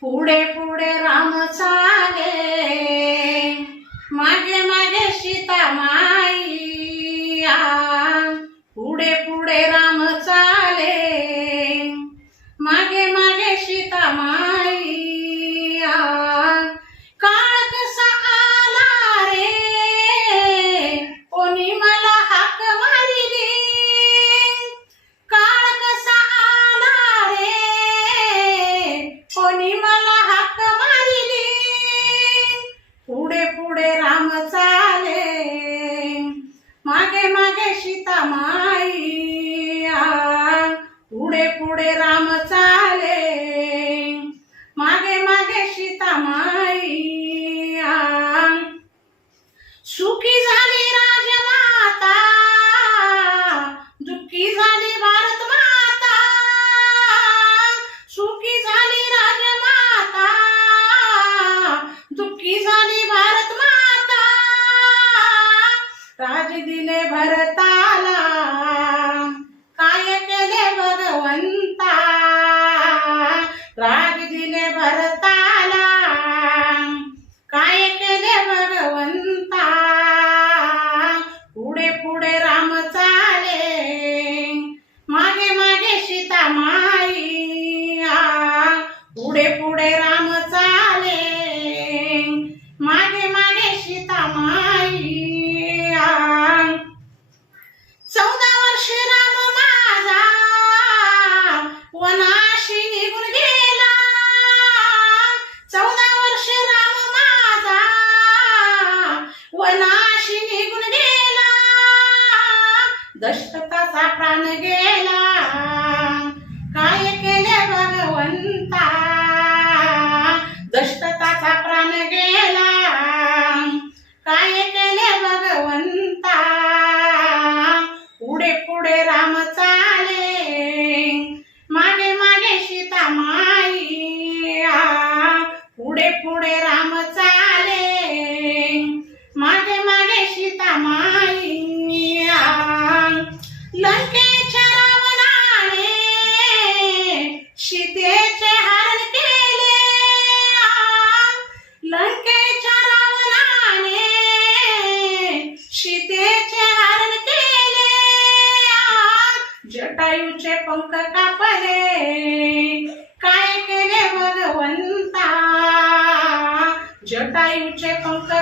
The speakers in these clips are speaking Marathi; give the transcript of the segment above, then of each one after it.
पुढे पुढे राम चाले. मागे मागे सीता माई पुढे पुढे राम पुढे राम चाले. मागे मागे सीता माईया पुढे पुढे राम चाले. मागे मागे सीता माई ಭರತಾಲ ಕಾಯಕಲೆ ಭಗವಂತ ರಾಗ नाशी निघून गेला. दशकाचा प्राण गेला. पंख कापले काय केले भगवंता जटायूचे पंख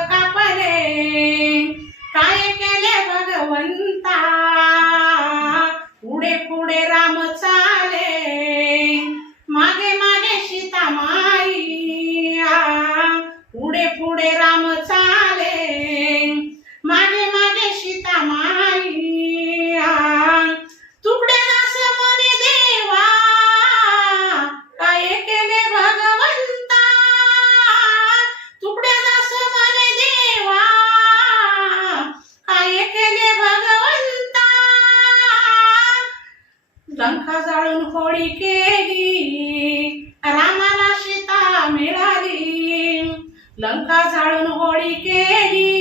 होळी केली रामाला सीता मिळाली. लंका जाळून होळी केली